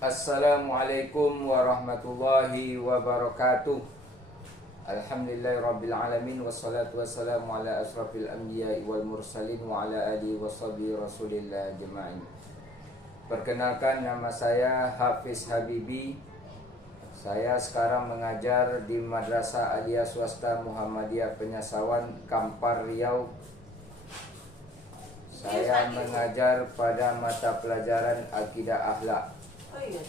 Assalamualaikum warahmatullahi wabarakatuh. Alhamdulillahirabbil alamin wassalatu wassalamu ala asrafil anbiya'i wal mursalin wa ala alihi washabihi rasulillah ajma'in. Perkenalkan, nama saya Hafiz Habibi. Saya sekarang mengajar di Madrasah Aliyah Swasta Muhammadiyah Penyasawan, Kampar, Riau. Saya mengajar pada mata pelajaran Akidah Akhlak.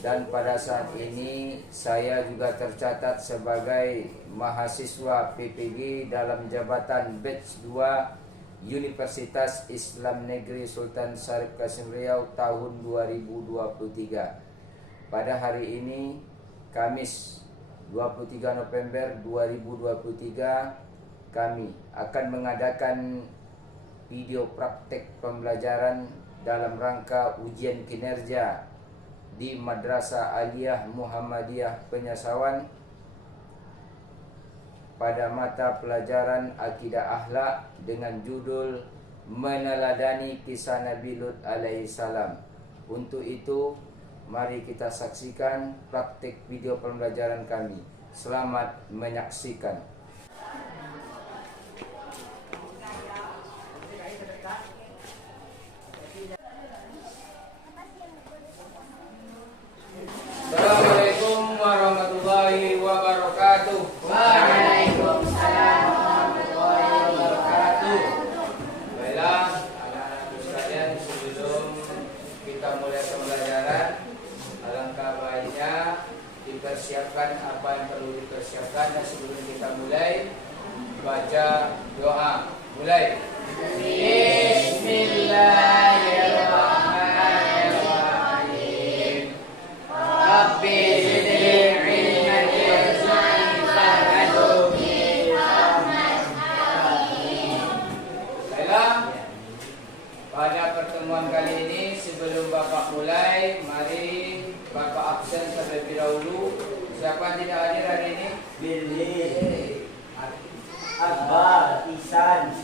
Dan pada saat ini saya juga tercatat sebagai mahasiswa PPG dalam jabatan Batch 2 Universitas Islam Negeri Sultan Syarif Qasim Riau tahun 2023. Pada hari ini, Kamis 23 November 2023, kami akan mengadakan video praktek pembelajaran dalam rangka ujian kinerja di Madrasah Aliyah Muhammadiyah Penyasawan pada mata pelajaran Akidah Akhlak dengan judul Meneladani Kisah Nabi Lut alaihissalam. Untuk itu, mari kita saksikan praktik video pembelajaran kami. Selamat menyaksikan. Assalamualaikum warahmatullahi wabarakatuh. Waalaikumsalam warahmatullahi wabarakatuh. Baiklah, anak-anakku sekalian, sebelum kita mulai pembelajaran, alangkah baiknya dipersiapkan apa yang perlu dipersiapkan. Dan sebelum kita mulai, baca doa. Mulai. Bismillahirrahmanirrahim. Rabbi zidni ilman warzuqni fahmi rahmatik. Baiklah, pada pertemuan kali ini, sebelum Bapak mulai, mari Bapak absen terlebih dahulu. Siapa yang tidak hadir hari ini? Billy, Akbar, Isan,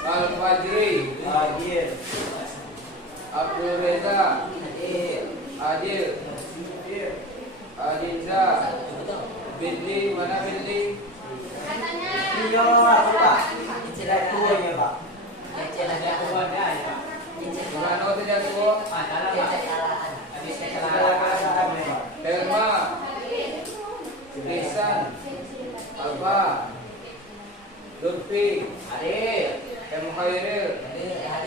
Al-Fajri, Adil, Abdul Reza, Adil, Adilza, Billy. Mana Billy? Iyo apa Pak? Cicil tuanya Pak. Mana tu jatuh? Herma, Lisan, Alfa, Lutfi, Khairil,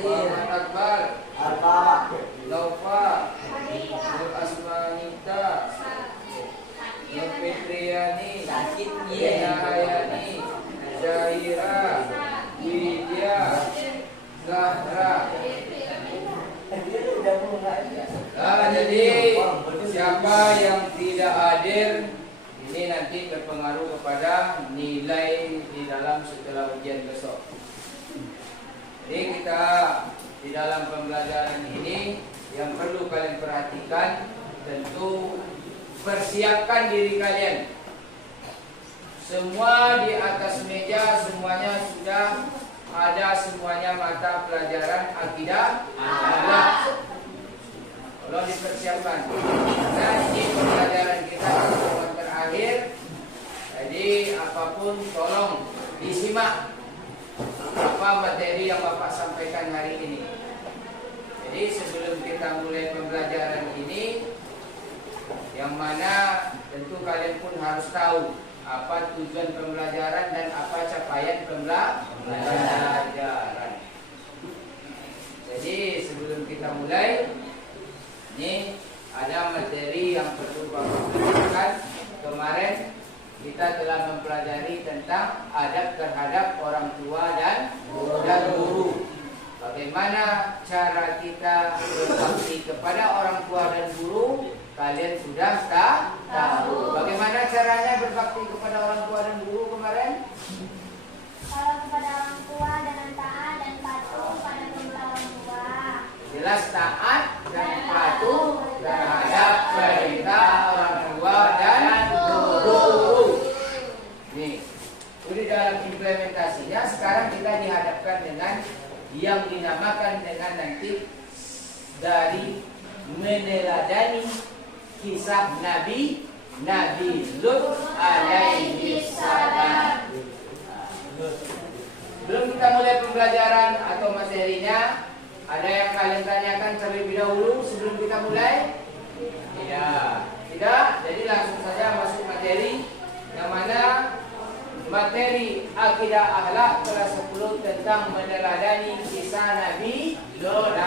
Muhammad Akbar, Alfa, Laufa, Nur Asmanita, Nur Fitriani, Yena Hayani, Zahira, Widya, Zahra. Nah, jadi siapa yang tidak hadir ini nanti berpengaruh kepada nilai di dalam setelah ujian besok. Jadi kita di dalam pembelajaran ini yang perlu kalian perhatikan, tentu persiapkan diri kalian. Semua di atas meja, semuanya sudah ada, semuanya mata pelajaran Akidah Akhlak. Tolong dipersiapkan. Nanti pembelajaran kita pertemuan terakhir. Jadi apapun tolong disimak apa materi yang Bapak sampaikan hari ini. Jadi sebelum kita mulai pembelajaran ini, yang mana tentu kalian pun harus tahu apa tujuan pembelajaran dan apa capaian pembelajaran. Jadi sebelum kita mulai, ini ada materi yang perlu Bapak pelajari. Kemarin kita telah mempelajari tentang adab terhadap orang tua dan guru. Bagaimana cara kita berbakti kepada orang tua dan guru, kalian sudah tahu. Bagaimana caranya berbakti kepada orang tua dan guru kemarin? Kalau kepada orang tua dengan taat dan patuh pada perintah orang tua. Jelas taat dan patuh terhadap perintah orang tua dan guru. Nih, di dalam implementasinya sekarang kita dihadapkan dengan yang dinamakan dengan nanti dari meneladani kisah Nabi Lut alaihi salam. Belum kita mulai pembelajaran atau materinya, ada yang kalian tanyakan terlebih dahulu sebelum kita mulai? Tidak. Jadi langsung saja masuk materi, yang mana materi akidah akhlak kelas 10 tentang meneladani kisah Nabi Lut.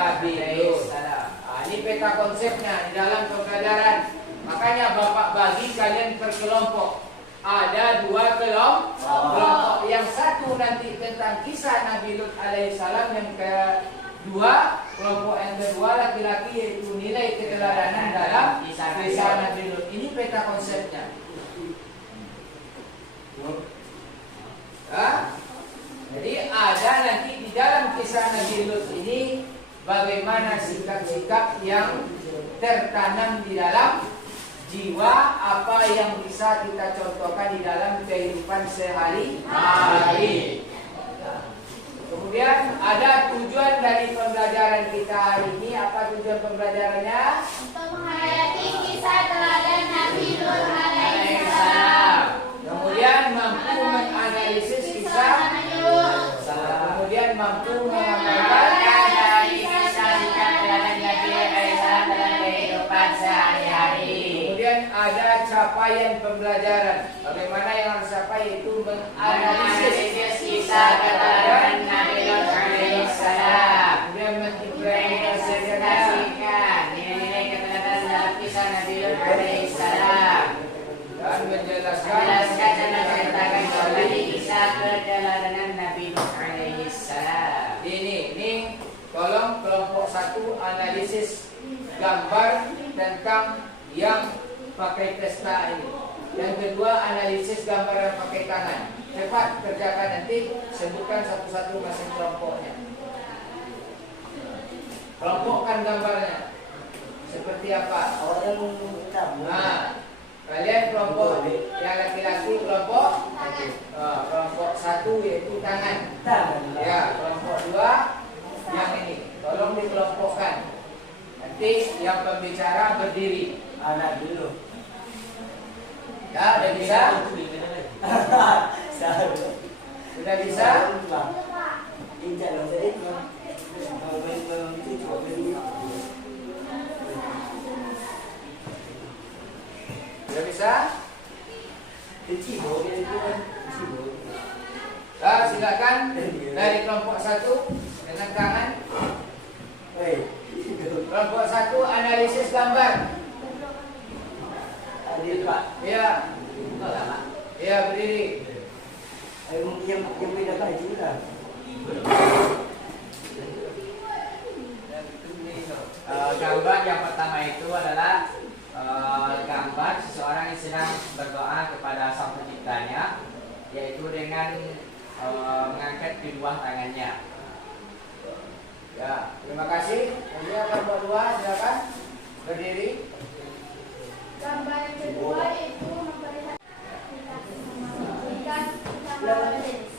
Ini peta konsepnya di dalam pembelajaran. Makanya Bapak bagi kalian per kelompok. Ada 2 kelompok. Yang satu nanti tentang kisah Nabi Lut alaihissalam, yang kedua kelompok yang kedua laki-laki, yaitu nilai keteladanan dalam kisah Nabi Lut. Ini peta konsepnya. Jadi ada nanti di dalam kisah Nabi Lut ini bagaimana sikap-sikap yang tertanam di dalam jiwa, apa yang bisa kita contohkan di dalam kehidupan sehari-hari. Kemudian ada tujuan dari pembelajaran kita hari ini. Apa tujuan pembelajarannya? Untuk menghayati kisah teladan Nabi Lut alaihissalam. Kemudian mampu menganalisis kisah Nabi Lut. Kemudian mampu mengamalkan dari kisah teladan Nabi alaihissalam dalam kehidupan sehari-hari. Kemudian ada capaian pembelajaran. Bagaimana yang harus capai, yaitu menganalisis kisah teladan Nabi Lut alaihissalam. Kemudian mengimplementasikan nilai-nilai keteladanan dalam kisah Nabi Lut alaihissalam. Dan menjelaskan dan menceritakan kembali kisah keteladanan Nabi Lut alaihissalam. Ini tolong kelompok 1 analisis gambar tentang yang pakai pesta ini. Yang kedua analisis gambar yang pakai tangan. Cepat kerjakan, nanti sebutkan satu-satu masing kelompoknya. Kelompokkan gambarnya seperti apa? Nah, kalian kelompok yang laki-laki kelompok kelompok 1 yaitu tangan. Ya, kelompok 2 yang ini. Tolong dikelompokkan. Nanti yang pembicara berdiri. Anak dulu. Ya, udah bisa? Sudah bisa? Sudah bisa? Silakan dari kelompok 1 dengan tangan. Kelompok 1 analisis gambar. Ya. Ya, berdiri. Yang bedakan itu lah. Gambar yang pertama itu adalah gambar seseorang yang sedang berdoa kepada Sang Penciptanya, yaitu dengan mengangkat kedua tangannya. Ya, terima kasih. Kemudian kelompok 2 silakan berdiri. Gambar yang kedua itu memperlihatkan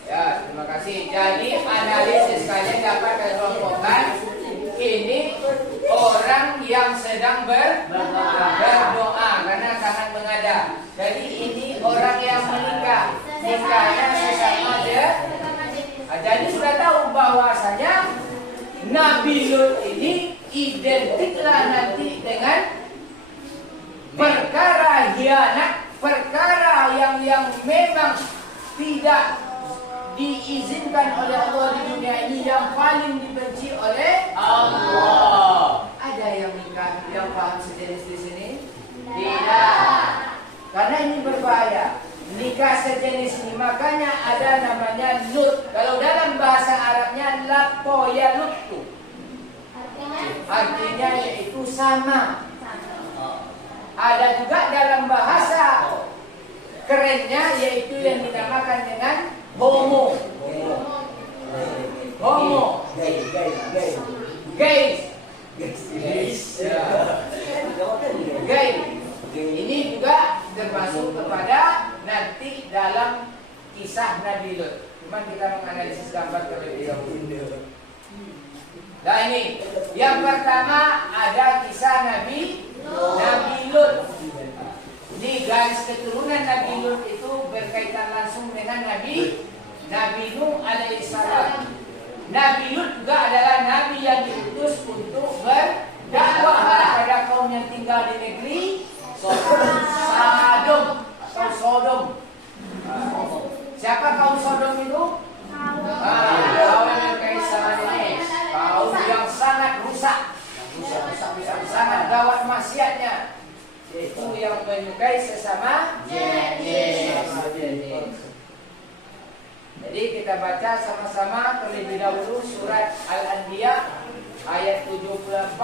Ya, terima kasih. Jadi analisis kalian dapat kelompokkan ini orang yang sedang berdoa karena sangat menghadap. Jadi ini orang yang menikah, nikahnya sesama dia. Jadi sudah tahu bahwasanya Nabi Lut ini identiklah nanti dengan perkara hianat, perkara yang memang tidak diizinkan oleh Allah di dunia ini, yang paling dibenci oleh Allah. Ada yang nikah yang paham sejenis di sini? Tidak. Karena ini berbahaya. Nikah sejenis ini, makanya ada namanya Lut. Kalau dalam bahasa Arabnya lapoya lutu. Artinya yaitu sama. Ada juga dalam bahasa kerennya, yaitu yang dinamakan dengan homo. Gay. Ini juga termasuk kepada nanti dalam kisah Nabi Lut. Cuma kita menganalisis gambar terlebih dahulu. Nah ini, yang pertama ada kisah Nabi Lut. Ini garis keturunan Nabi Lut itu berkaitan langsung dengan Nabi Nuh alaihissalam. Nabi Lut juga adalah Nabi yang diutus untuk berdakwah kepada kaum yang tinggal di negeri Sodom atau Sodom. Siapa kaum Sodom itu? Kaum yang kaisaran ini, kaum yang sangat rusak, sangat gawat maksiatnya, yaitu yang menyukai sesama jenis. Jadi kita baca sama-sama terlebih dahulu surat Al-Anbiya ayat 74.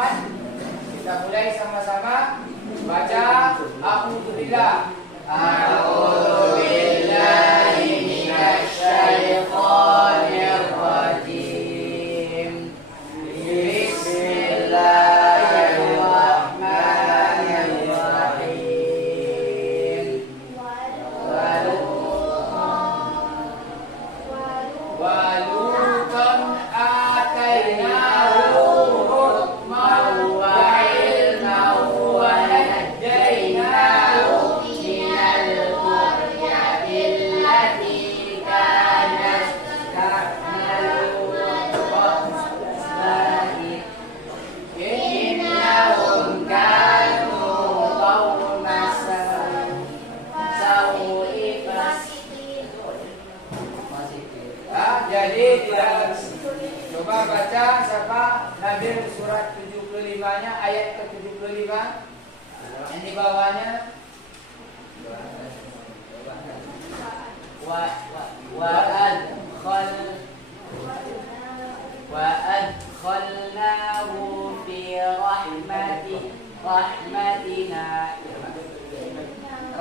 Kita mulai sama-sama baca. A'udzubillah. A'udzubillahi minasyaitonir rajim. Bismillahirrahmanirrahim. Walutan atainahu hukman wa ilman wa najaynahu minal qaryati allati kanat ta'malu as-salih innahum kanu qawman sau'i jadi di dalam coba baca siapa Nabil surat 75-nya ayat ke-75 yang di bawahnya wa adkhalnahu fi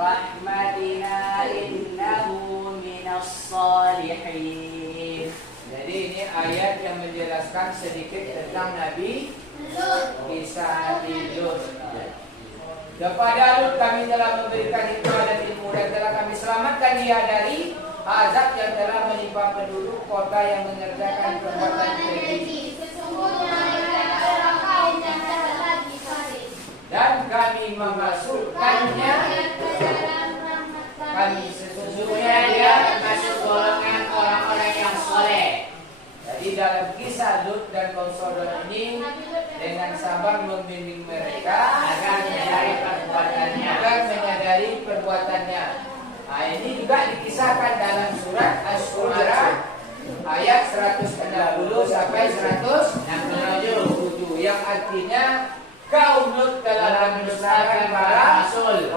rahmatina innahu minas salihin. Jadi ini ayat yang menjelaskan sedikit tentang Nabi kisah Nabi Lut. Kepada Lut kami telah memberikan hikmah dan ilmu dan telah kami selamatkan dia dari azab yang telah menimpa penduduk kota yang mengerjakan perbuatan keji. Dan kami memasukkannya, kami sesungguhnya dia masuk golongan orang-orang yang soleh. Jadi dalam kisah Lut dan kaum Sodom ini dengan sabar membimbing mereka agar menyadari perbuatannya. Nah ini juga dikisahkan dalam surat Asy-Syu'ara ayat 160 sampai 167 yang artinya kaum Lut telah mendustakan para rasul.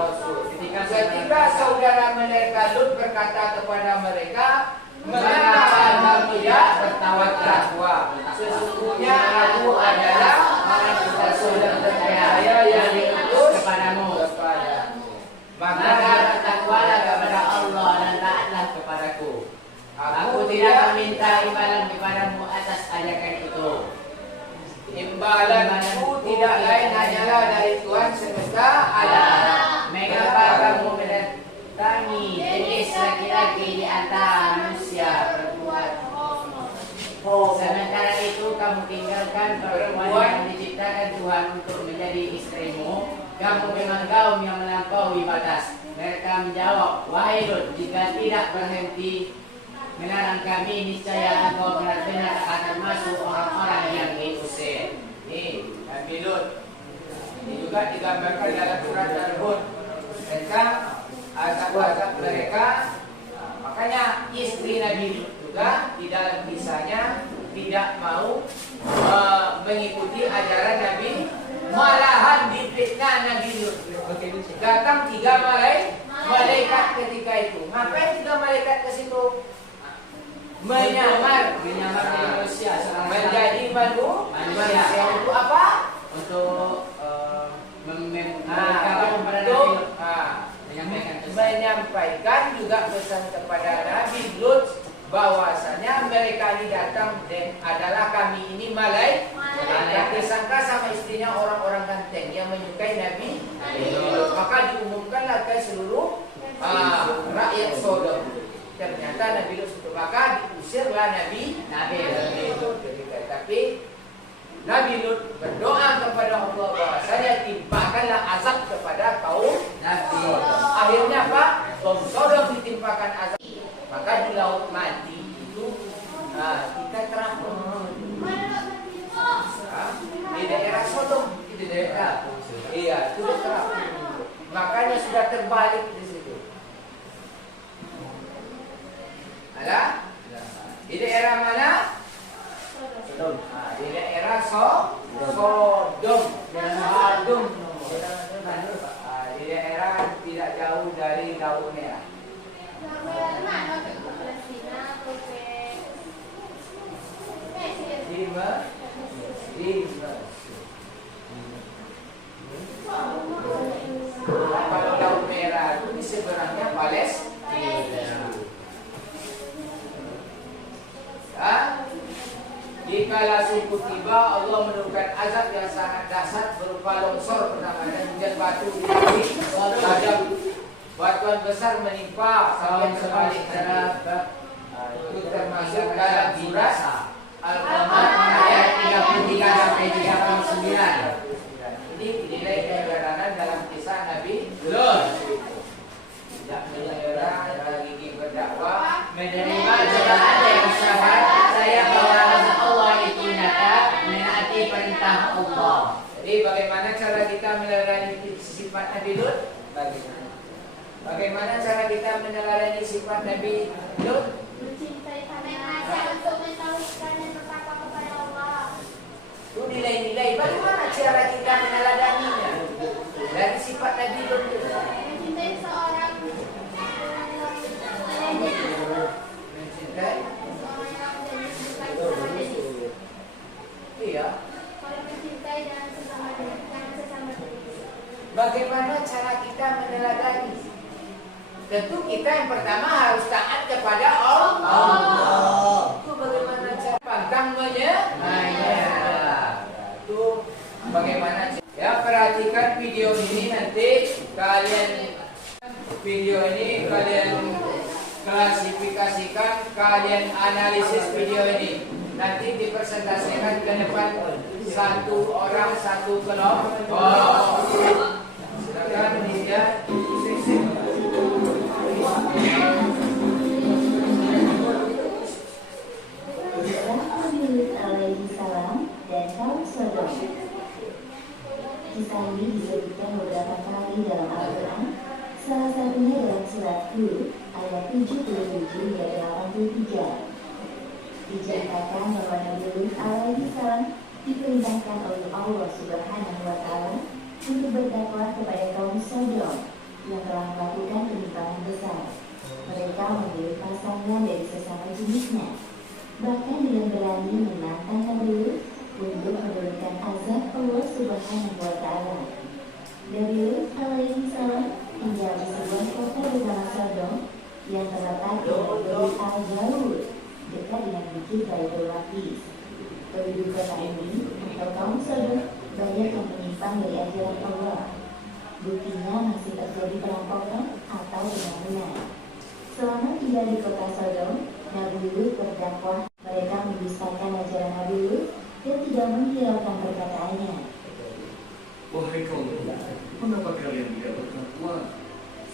Ketika saudara mereka Lut berkata kepada mereka, mengapa kamu tidak bertawakal? Sesungguhnya aku adalah rasul yang terpercaya yang diutus kepadamu. Maka bertakwalah kepada Allah dan taatlah kepadaku. Aku tidak meminta imbalan kepadamu atas ajakan itu. Imbalanku tidak lain hanyalah dari Tuhan semesta alam. Mengapa kamu mendatangi jenis laki-laki di antara manusia berbuat homo? Sementara itu kamu tinggalkan perempuan yang diciptakan Tuhan untuk menjadi istrimu. Kamu memang kaum yang melampaui batas. Mereka menjawab, wahai Lut, jika tidak berhenti melarang kami, niscaya engkau benar-benar akan masuk orang-orang yang diusir. Ini Nabi Lut. Ini juga digambarkan dalam surat Al-Hud tentang azab-azab mereka. Makanya istri Nabi Lut juga di dalam kisahnya tidak mau mengikuti ajaran Nabi, malahan difitnah Nabi Lut. Datang 3 malaikat ketika itu. Ngapain 3 malaikat ke situ? Menyamar manusia, menjadi manusia untuk apa? Untuk menyampaikan juga pesan kepada Nabi Lut bahwasanya mereka ini datang dan adalah kami ini malaikat. Disangka sama istrinya orang-orang ganteng yang menyukai Nabi Lut. Maka diumumkanlah ke seluruh rakyat Sodom. Ternyata Nabi Lut itu, maka diusirlah Nabi Lut. Tapi Nabi Lut berdoa kepada Allah bahwasanya timpakanlah azab kepada kaum Nabi. Akhirnya apa? Kaum Sodom ditimpakan azab. Maka di laut mati itu kita terapung. Di daerah Sodom, di daerah. Iya, sudah terapung. Makanya sudah terbalik di situ. Ada? Di daerah mana? Di daerah Sodom. Di daerah tidak jauh dari Laut Merah. Kalau Laut Merah itu di seberangnya Palestina. Jikalau suku tiba, Allah menurunkan azab yang sangat dahsyat berupa longsor pertama dan hujan batu di ada batuan besar menimpa sampai sebalik itu termasuk dalam surat Al-Qamar ayat 33 sampai 39. Ini dinilai kebenaran dalam kisah Nabi Lut. Tidak menyerah gigi berdakwah menerima cobaan yang sangat saya bahwa Allah itu nyata menaati perintah Allah. Jadi bagaimana cara kita meneladani sifat Nabi Lut? Bagaimana cara kita meneladani sifat Nabi Lut? Mencintai tanah untuk mentauhidkan dan bertakwa kepada Allah. Itu nilai-nilai. Bagaimana cara kita meneladaninya? Dari sifat Nabi Lut. Mencintai seorang Mencintai. Iya. Kalau mencintai dan sesama jenis. Bagaimana cara kita meneladani? Tentu kita yang pertama harus taat kepada Allah. Itu bagaimana cara pantang itu bagaimana cara? Ya, perhatikan video ini nanti kalian klasifikasikan, kalian analisis video ini. Nanti dipresentasikan ke depan satu orang satu kelompok. Silakan dilihat. Alaihissalam dan kaum Sodom. Kisah ini disebutkan beberapa kali dalam Al-Quran, salah satunya dalam surat Hud ayat 77 hingga 83. Diceritakan bahwa Nabi Lut alaihissalam diperintahkan oleh Allah Subhanahu wa Ta'ala untuk berdakwah kepada kaum Sodom yang telah melakukan penyimpangan besar. Mereka memilih pasangan dari sesama jenisnya, bahkan dengan berani menantang Nabi Lut untuk menurunkan azab Allah Subhanahu wa Ta'ala. Nabi Lut alaihissalam tinggal di sebuah kota bernama Sodom yang terletak di negeri Al-Jawud, dekat dengan bukit Baitul Maqdis. Penduduk kota ini atau kaum Sodom banyak yang menyimpang dari ajaran Allah. Buktinya masih terjadi perampokan atau penganiayaan. Selama tinggal di kota Sodom, Nabi Lut berdakwah. Mereka mendustakan ajaran Nabi Lut dan tidak menghiraukan perkataannya. Wahai kaum, mengapa kalian tidak bertakwa?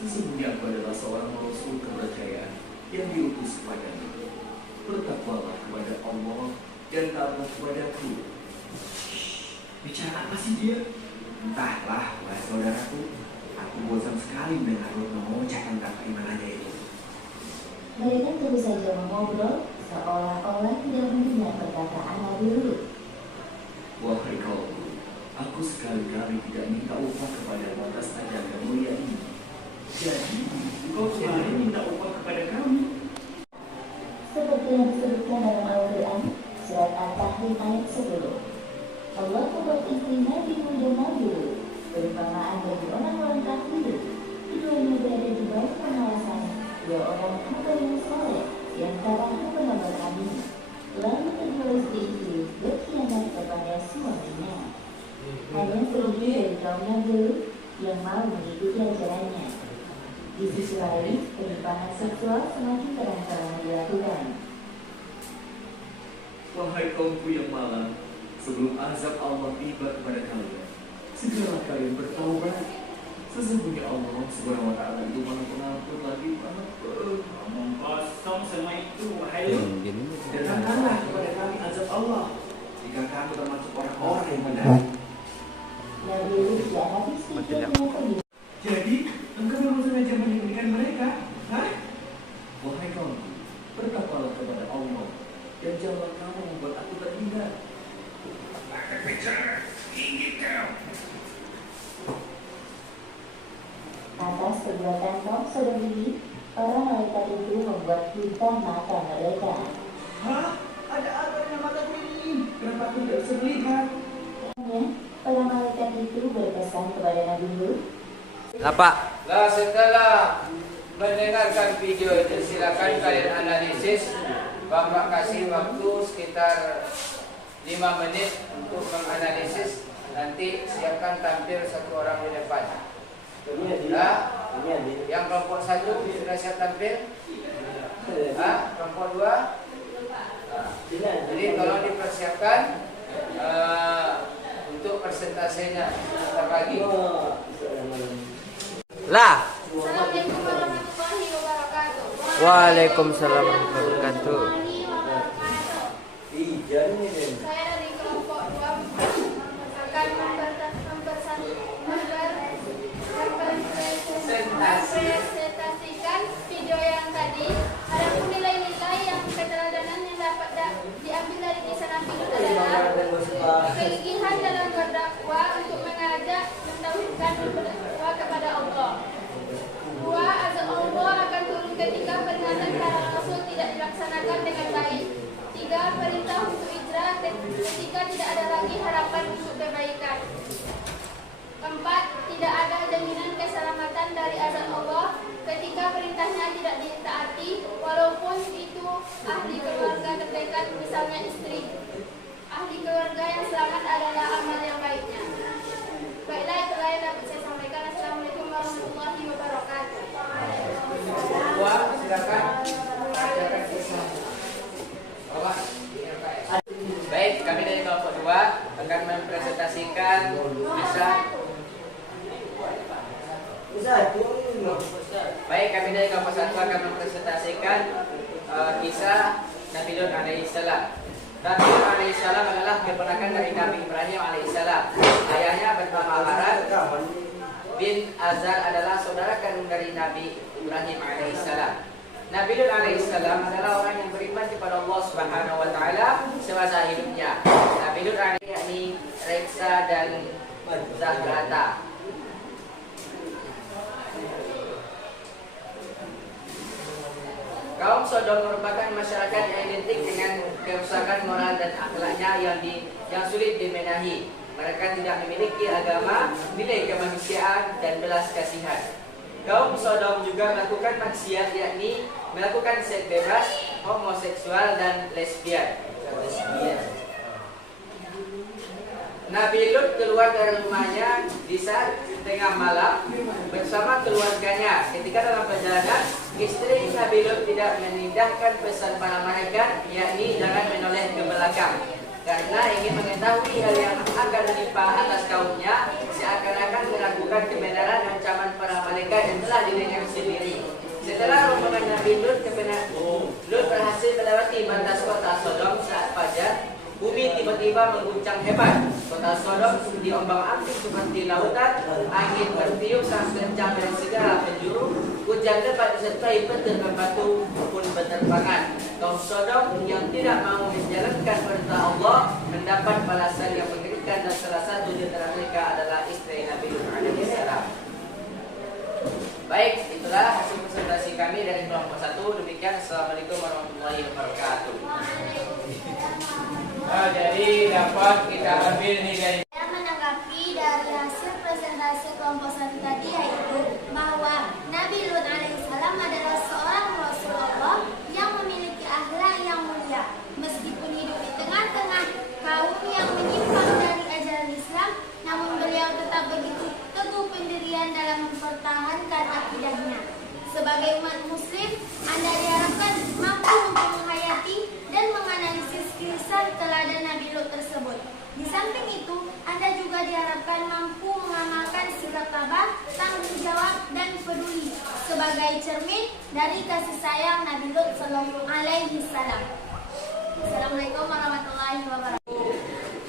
Sesungguhnya aku adalah seorang rasul kepercayaan yang diutus kepadamu. Bertakwalah kepada Allah dan taatlah kepadaku. Bicara apa sih dia? Entahlah, wahai saudaraku. Aku bosan sekali mendengar mengoceh tentang keimanannya itu. Mereka terus saja mengobrol seolah-olah tidak mendengar perkataan Nabi Lut. Wahai kaumku, aku sekali-kali tidak minta upah kepada atas ajaran mulia ini. Jadi, kau sendiri minta upah kepada kami. Seperti yang disebutkan dalam Al-Quran, surat At-Tahrim ayat 10. Allah membuat istri Nabi muda Nabi Lut perumpamaan bagi orang-orang kafir. Keduanya berada di bawah pengawasan dua orang hamba yang soleh yang taat kepada kami. Lalu kedua istri itu berkhianat kepada suaminya. Hanya sedikit dari kaum Nabi Lut yang mau mengikuti ajarannya. Di sisi lain, penyimpangan seksual semakin terang-terangan dilakukan. Wahai kaumku yang malang, sebelum azab Allah tiba kepada kalian, segeralah kalian bertaubat. Sesungguhnya Allah Subhanahu wa taala itu Maha Pengampun lagi Maha Ngomong kosong semua itu, wahai Datangkanlah kepada kami azab Allah jika kami termasuk orang-orang yang benar. Nabi Lut tidak habis pikir dengan pergi. Jadi, engkau memang sengaja menyembunyikan mereka? Hah? Wahai kaum, bertakwalah kepada Allah dan janganlah kamu membuat aku terhina. Atas perbuatan kaum Sodom ini, para malaikat itu membuat buta mata mereka. Hah? Ada apa dengan mataku ini? Kenapa aku tidak bisa melihat? Para malaikat itu berpesan kepada Nabi Lut, Lapak. Nah, setelah mendengarkan video itu, silakan kalian analisis. Bapak kasih waktu sekitar 5 menit untuk menganalisis. Nanti siapkan tampil satu orang di depan. Nah, yang kelompok 1 sudah siap tampil? Kelompok 2? Jadi tolong dipersiapkan untuk persentasenya sebentar lagi. Lah. Assalamualaikum warahmatullahi wabarakatuh. Waalaikumsalam warahmatullahi wabarakatuh. Saya dari kelompok 2 akan mempresentasikan video yang tadi. Adapun nilai-nilai yang keteladanan yang dapat diambil dari kisah Nabi Lut adalah kegigihan dalam berdakwah untuk mengajak mentauhidkan dan berdakwah kepada Allah. 2. Azab Allah akan turun ketika peringatan para rasul tidak dilaksanakan dengan baik. 3. Perintah untuk hijrah ketika tidak ada lagi harapan untuk kebaikan. 4. Tidak ada jaminan keselamatan dari azab Allah ketika perintahnya tidak ditaati, walaupun itu ahli keluarga terdekat, misalnya istri. Ahli keluarga yang selamat adalah amal yang baiknya. Baiklah, itulah yang dapat saya sampaikan. Assalamualaikum warahmatullahi wabarakatuh. Wah, silakan bacakan kisah. Bapak, baik, kami dari kelompok 2 akan mempresentasikan kisah. Baik, kami dari kelompok 1 akan mempresentasikan kisah Nabi Lut alaihissalam. Nabi Lut alaihissalam adalah keponakan dari Nabi Ibrahim alaihissalam. Ayahnya bernama Haran bin Azar adalah saudara kandung dari Nabi Ibrahim alaihissalam. Nabi Lut alaihissalam adalah orang yang beriman kepada Allah Subhanahu wa taala semasa hidupnya. Nabi Lut yakni Reksa dan Zahrata. Kaum Sodom merupakan masyarakat yang identik dengan kerusakan moral dan akhlaknya yang sulit dimenahi. Mereka tidak memiliki agama, nilai kemanusiaan, dan belas kasihan. Kaum Sodom juga melakukan maksiat, yakni melakukan seks bebas, homoseksual, dan lesbian. Nabi Lut keluar dari rumahnya di saat tengah malam bersama keluarganya. Ketika dalam perjalanan, istri Nabi Lut tidak menindahkan pesan para malaikat, yakni jangan menoleh ke belakang, karena ingin mengetahui hal yang akan menimpa atas kaumnya, seakan-akan meragukan kebenaran ancaman para malaikat yang telah didengar sendiri. Setelah rombongan Nabi Lut berhasil melewati batas kota Sodom saat fajar, bumi tiba-tiba mengguncang hebat. Kota Sodom diombang-ambing seperti lautan, angin bertiup sangat kencang dari segala penjuru, hujan lebat disertai petir dan batu pun berterbangan. Kaum Sodom yang tidak mau menjalankan perintah Allah mendapat balasan yang mengerikan, dan salah satu di antara mereka adalah istri Nabi Lut alaihissalam. Baik, itulah hasil presentasi kami dari kelompok 1. Demikian, assalamualaikum warahmatullahi wabarakatuh. Jadi dapat kita ambil nilai. Saya menanggapi dari hasil presentasi kelompok 1 tadi, yaitu bahwa Nabi Lut alaihissalam adalah seorang Rasulullah yang memiliki akhlak yang mulia. Meskipun hidup di tengah-tengah kaum yang menyimpang dari ajaran Islam, namun beliau tetap begitu teguh pendirian dalam mempertahankan akidahnya. Sebagai umat muslim, Anda diharapkan mampu untuk menghayati dan menganalisis kisah teladan Nabi Lut tersebut. cermin dari kasih sayang Nabi Lut Sallallahu Alaihi Wasallam. Assalamualaikum warahmatullahi wabarakatuh.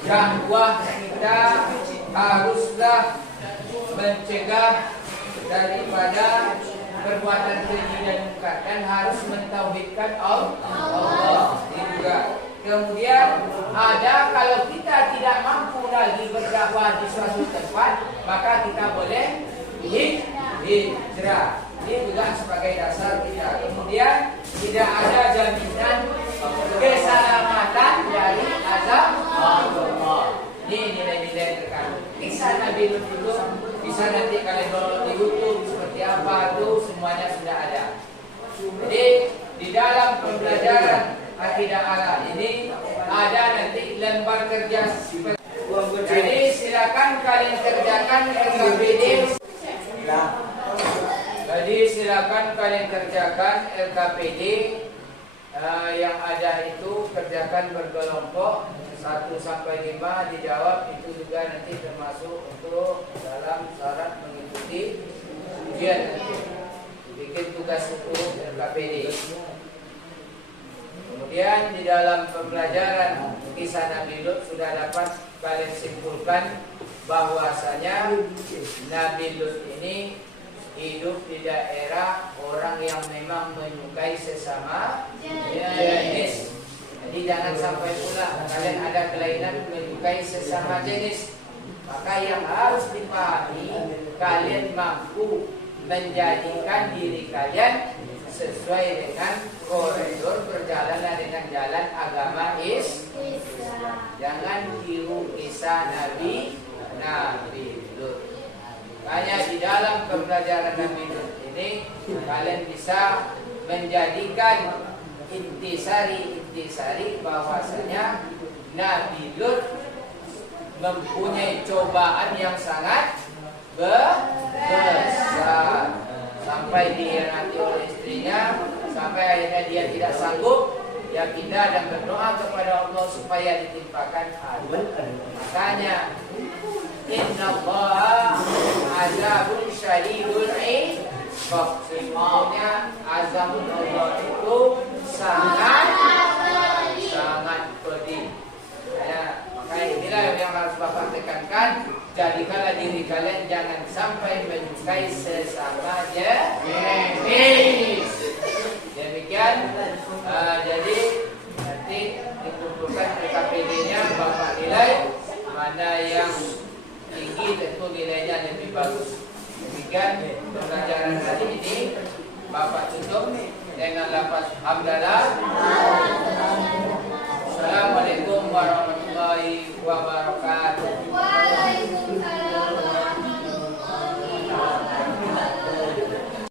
Dakwah kita haruslah mencegah daripada perbuatan keji dan munkar dan harus mentauhidkan Allah. Ini juga. Kemudian ada kalau kita tidak mampu lagi berdakwah di suatu tempat, maka kita boleh hijrah. Ini juga sebagai dasar kita. Kemudian tidak ada jaminan keselamatan dari azab Allah. Ini nilai-nilai terkandung. Kisah Nabi Lut itu bisa nanti kalian nonton di YouTube seperti apa itu semuanya sudah ada. Jadi di dalam pembelajaran akidah Allah ini ada nanti lembar kerja. Jadi silakan kalian kerjakan LKPD. Jadi silakan kalian kerjakan LKPD yang ada itu kerjakan berkelompok 1 sampai 5 dijawab itu juga nanti termasuk untuk dalam syarat mengikuti ujian nanti. Bikin tugas untuk LKPD. Kemudian di dalam pembelajaran kisah Nabi Lut sudah dapat kalian simpulkan bahwasanya Nabi Lut ini hidup di daerah orang yang memang menyukai sesama jenis. Jadi jangan sampai pula kalian ada kelainan menyukai sesama jenis. Maka yang harus dipahami, kalian mampu menjadikan diri kalian sesuai dengan koridor perjalanan dengan jalan agama Islam. Jangan tiru kisah Nabi Lut. Hanya di dalam pembelajaran Nabi Lut ini kalian bisa menjadikan intisari bahwasanya Nabi Lut mempunyai cobaan yang sangat besar sampai dihianati oleh istrinya, sampai akhirnya dia tidak sanggup, dia pindah dan berdoa kepada Allah supaya ditimpakan azab. Makanya innallaha azabun syadidul iqab. Sesungguhnya azab Allah itu sangat pedih. Ya, maka inilah yang harus Bapak tekankan. Jadikanlah diri kalian jangan sampai menyukai sesama jenis. Demikian. Jadi nanti dikumpulkan PKPD-nya Bapak nilai mana yang tinggi tentu nilainya lebih bagus. Demikian pembelajaran hari ini Bapak tutup dengan lafaz hamdalah. Assalamualaikum warahmatullahi wabarakatuh.